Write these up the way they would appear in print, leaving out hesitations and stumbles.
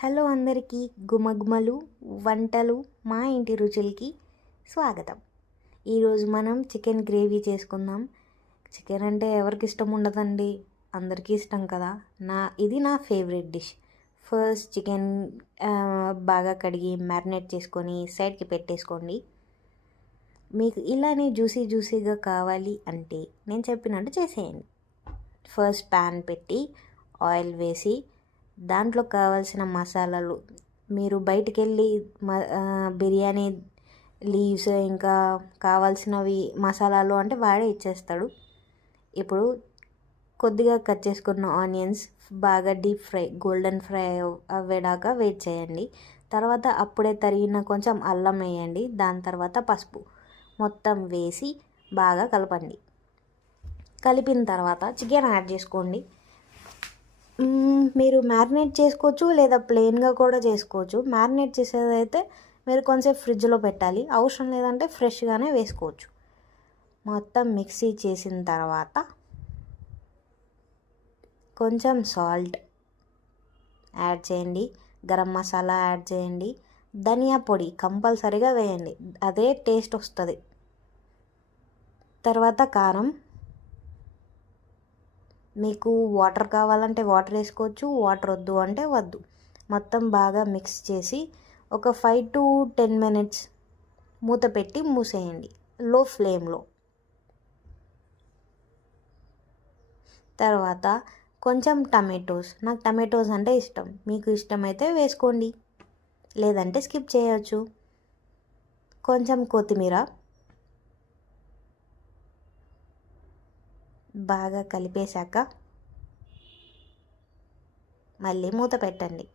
Hello అందరికీ గుమగుమలు వంటలు మా ఇంటి రుచులకి స్వాగతం. ఈరోజు మనం చికెన్ గ్రేవీ చేసుకుందాం. చికెన్ అంటే ఎవరికి ఇష్టం ఉండదండి, అందరికీ ఇష్టం కదా. ఇది నా ఫేవరెట్ డిష్. ఫస్ట్ చికెన్ బాగా కడిగి మ్యారినేట్ చేసుకొని సైడ్కి పెట్టేసుకోండి. మీకు ఇలానే జ్యూసీగా కావాలి అంటే నేను చెప్పినట్టు చేసేయండి. ఫస్ట్ ప్యాన్ పెట్టి ఆయిల్ వేసి దాంట్లో కావాల్సిన మసాలాలు మీరు బయటికి వెళ్ళి బిర్యానీ లీవ్స్ ఇంకా కావాల్సినవి మసాలాలు అంటే వాడే ఇచ్చేస్తాడు. ఇప్పుడు కొద్దిగా కట్ చేసుకున్న ఆనియన్స్ బాగా డీప్ ఫ్రై గోల్డెన్ ఫ్రై అవ్వేదాకా వెయిట్ చేయండి. తర్వాత అప్పుడే తరిగిన కొంచెం అల్లం వేయండి. దాని తర్వాత పసుపు మొత్తం వేసి బాగా కలపండి. కలిపిన తర్వాత చికెన్ యాడ్ చేసుకోండి. మీరు మ్యారినేట్ చేసుకోవచ్చు లేదా ప్లెయిన్గా కూడా చేసుకోవచ్చు. మ్యారినేట్ చేసేదైతే మీరు కొంచెం ఫ్రిడ్జ్లో పెట్టాలి, అవసరం లేదంటే ఫ్రెష్గానే వేసుకోవచ్చు. మొత్తం మిక్సీ చేసిన తర్వాత కొంచెం సాల్ట్ యాడ్ చేయండి, గరం మసాలా యాడ్ చేయండి, ధనియా పొడి కంపల్సరీగా వేయండి, అదే టేస్ట్ వస్తుంది. తర్వాత కారం, మీకు వాటర్ కావాలంటే వాటర్ వేసుకోవచ్చు, వాటర్ వద్దు అంటే వద్దు. మొత్తం బాగా మిక్స్ చేసి ఒక 5 to 10 minutes మూత పెట్టి మూసేయండి లో ఫ్లేమ్లో. తర్వాత కొంచెం టమాటోస్, నాకు టమాటోస్ అంటే ఇష్టం, మీకు ఇష్టమైతే వేసుకోండి లేదంటే స్కిప్ చేయొచ్చు. కొంచెం కొత్తిమీర బాగా కలిపేశాక మళ్ళీ మూత పెట్టండి.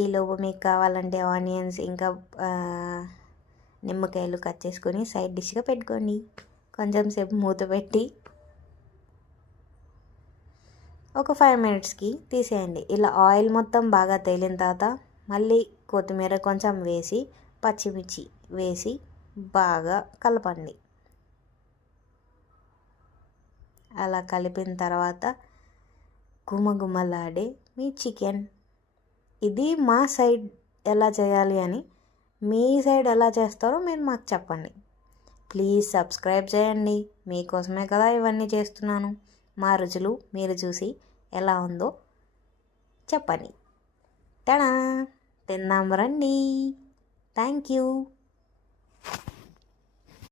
ఈలోపు మీకు కావాలంటే ఆనియన్స్ ఇంకా నిమ్మకాయలు కట్ చేసుకొని సైడ్ డిష్గా పెట్టుకోండి. కొంచెం సేపు మూత పెట్టి ఒక 5 minutesకి తీసేయండి. ఇలా ఆయిల్ మొత్తం బాగా తేలిన తర్వాత మళ్ళీ కొత్తిమీర కొంచెం వేసి పచ్చిమిర్చి వేసి బాగా కలపండి. అలా కలిపిన తర్వాత గుమగుమలాడే మీ చికెన్. ఇది మా సైడ్ ఎలా చేయాలి అని, మీ సైడ్ ఎలా చేస్తారో మీరు మాకు చెప్పండి. ప్లీజ్ సబ్స్క్రైబ్ చేయండి, మీకోసమే కదా ఇవన్నీ చేస్తున్నాను. మా రుచులు మీరు చూసి ఎలా ఉందో చెప్పండి. తడా తిందాం రండి. Thank you.